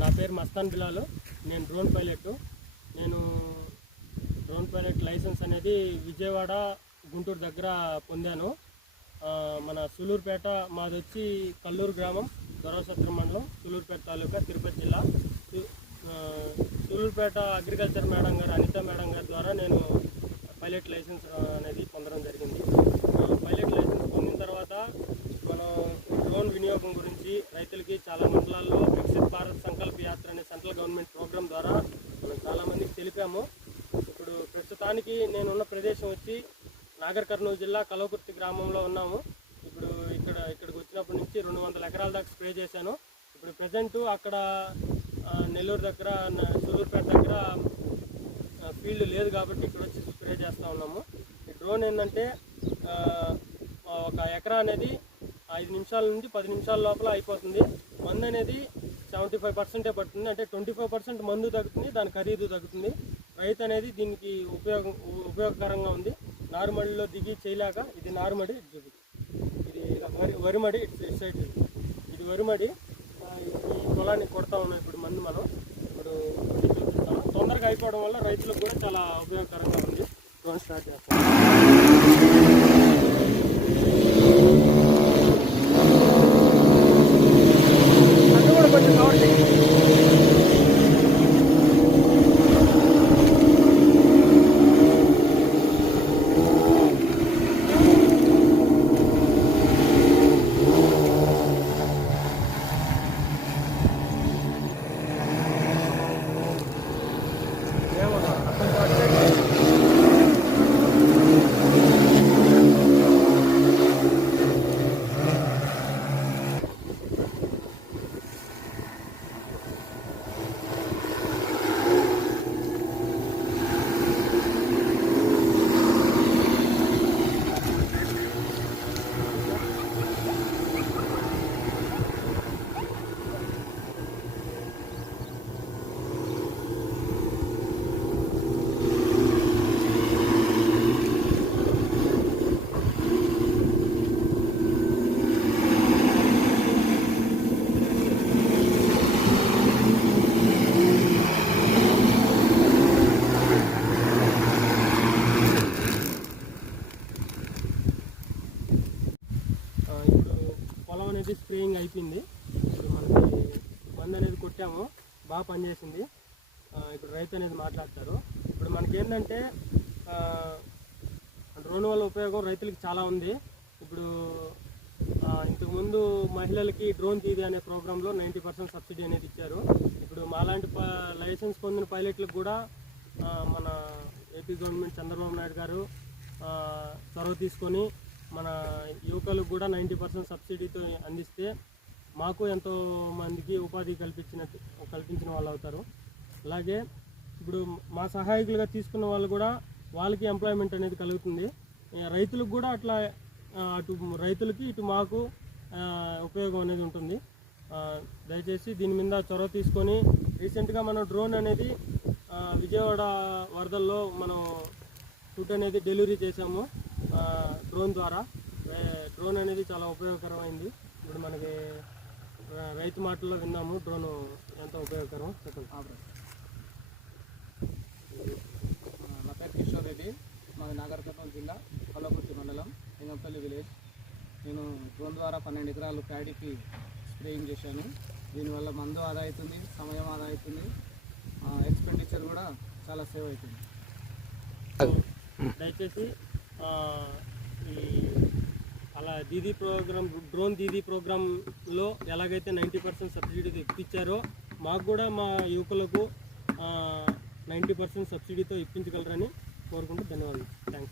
నా పేరు మస్తాన్ బిలాల్. నేను డ్రోన్ పైలట్. నేను డ్రోన్ పైలట్ లైసెన్స్ అనేది విజయవాడ గుంటూరు దగ్గర పొందాను. మన సూలూరుపేట, మాది వచ్చి కల్లూరు గ్రామం, దొరవసత్రం మండలం, సూలూరుపేట తాలూకా, తిరుపతి జిల్లా. సూలూరుపేట అగ్రికల్చర్ మేడం గారు, అనిత మేడం గారి ద్వారా నేను పైలట్ లైసెన్స్ అనేది పొందడం జరిగింది. పైలట్ లైసెన్స్ పొందిన తర్వాత మనం డ్రోన్ వినియోగం గురించి రైతులకి చాలా మండలాల్లో వికసిత్ భారత్ సంకల్ప యాత్ర అనే సెంట్రల్ గవర్నమెంట్ ప్రోగ్రాం ద్వారా మనం చాలామందికి తెలిపాము. ఇప్పుడు ప్రస్తుతానికి నేనున్న ప్రదేశం వచ్చి నాగర్ కర్నూలు జిల్లా కలవకుర్తి గ్రామంలో ఉన్నాము. ఇక్కడికి వచ్చినప్పటి నుంచి 200 ఎకరాల దాకా స్ప్రే చేశాను. ఇప్పుడు ప్రజెంట్ అక్కడ నెల్లూరు దగ్గర, సూలూరుపేట దగ్గర ఫీల్డ్ లేదు కాబట్టి ఇక్కడ వచ్చి స్ప్రే చేస్తూ ఉన్నాము. ఈ డ్రోన్ ఏంటంటే ఒక ఎకరా అనేది 5 నిమిషాల నుండి 10 నిమిషాల లోపల అయిపోతుంది. మందు అనేది 75% పడుతుంది. అంటే 25% మందు తగ్గుతుంది, దాని ఖరీదు తగ్గుతుంది. రైతు అనేది దీనికి ఉపయోగకరంగా ఉంది. నారుమడిలో దిగి చేయలేక, ఇది నారుమడి, ఇది వరిమడి, సైడ్ ఇది వరిమడి. ఈ పొలాన్ని కొడతా ఉన్నాం ఇప్పుడు మందు. మనం ఇప్పుడు చూపిస్తాం. తొందరగా అయిపోవడం వల్ల రైతులకు కూడా చాలా ఉపయోగకరంగా ఉంది. డ్రోన్ స్టార్ట్ చేస్తాం. అది కూడా కొంచెం కాబట్టి స్ప్రేయింగ్ అయిపోయింది. ఇప్పుడు మనకి మందు అనేది కొట్టాము, బాగా పనిచేసింది. ఇప్పుడు రైతు అనేది మాట్లాడతారు. ఇప్పుడు మనకి ఏంటంటే డ్రోన్ వల్ల ఉపయోగం రైతులకి చాలా ఉంది. ఇప్పుడు ఇంతకుముందు మహిళలకి డ్రోన్ దీదీ అనే ప్రోగ్రాంలో 90% సబ్సిడీ అనేది ఇచ్చారు. ఇప్పుడు మాలాంటి లైసెన్స్ పొందిన పైలట్లకు కూడా మన ఏపీ గవర్నమెంట్ చంద్రబాబు నాయుడు గారు చొరవ తీసుకొని మన యువకులకు కూడా 90% సబ్సిడీతో అందిస్తే మాకు ఎంతో మందికి ఉపాధి కల్పించిన వాళ్ళు అవుతారు. అలాగే ఇప్పుడు మా సహాయకులుగా తీసుకున్న వాళ్ళు కూడా వాళ్ళకి ఎంప్లాయ్మెంట్ అనేది కలుగుతుంది. రైతులకు కూడా అట్లా, అటు రైతులకి ఇటు మాకు ఉపయోగం అనేది ఉంటుంది. దయచేసి దీని మీద చొరవ తీసుకొని, రీసెంట్గా మనం డ్రోన్ అనేది విజయవాడ వరదల్లో మనం ఫుడ్ అనేది డెలివరీ చేసాము డ్రోన్ ద్వారా. డ్రోన్ అనేది చాలా ఉపయోగకరమైంది. ఇప్పుడు మనకి రైతు మాటల్లో విన్నాము డ్రోన్ ఎంత ఉపయోగకరం. చెప్పండి. నా పేరు కిషోర్ రెడ్డి, మాది నాగర్ కర్నూలు జిల్లా, కల్లకుర్తి మండలం, లింగంపల్లి విలేజ్. నేను డ్రోన్ ద్వారా 12 ఎకరాలు ప్యాడీకి స్ప్రేయింగ్ చేశాను. దీనివల్ల మందు ఆదా అవుతుంది, సమయం ఆదా అవుతుంది, ఎక్స్పెండిచర్ కూడా చాలా సేవ్ అవుతుంది. దయచేసి అలా దీదీ ప్రోగ్రామ్, డ్రోన్ దీదీ ప్రోగ్రాంలో ఎలాగైతే 90% సబ్సిడీ ఇప్పించారో మాకు కూడా మా యువకులకు 90% సబ్సిడీతో ఇప్పించగలరని కోరుకుంటూ ధన్యవాదాలు. థ్యాంక్స్.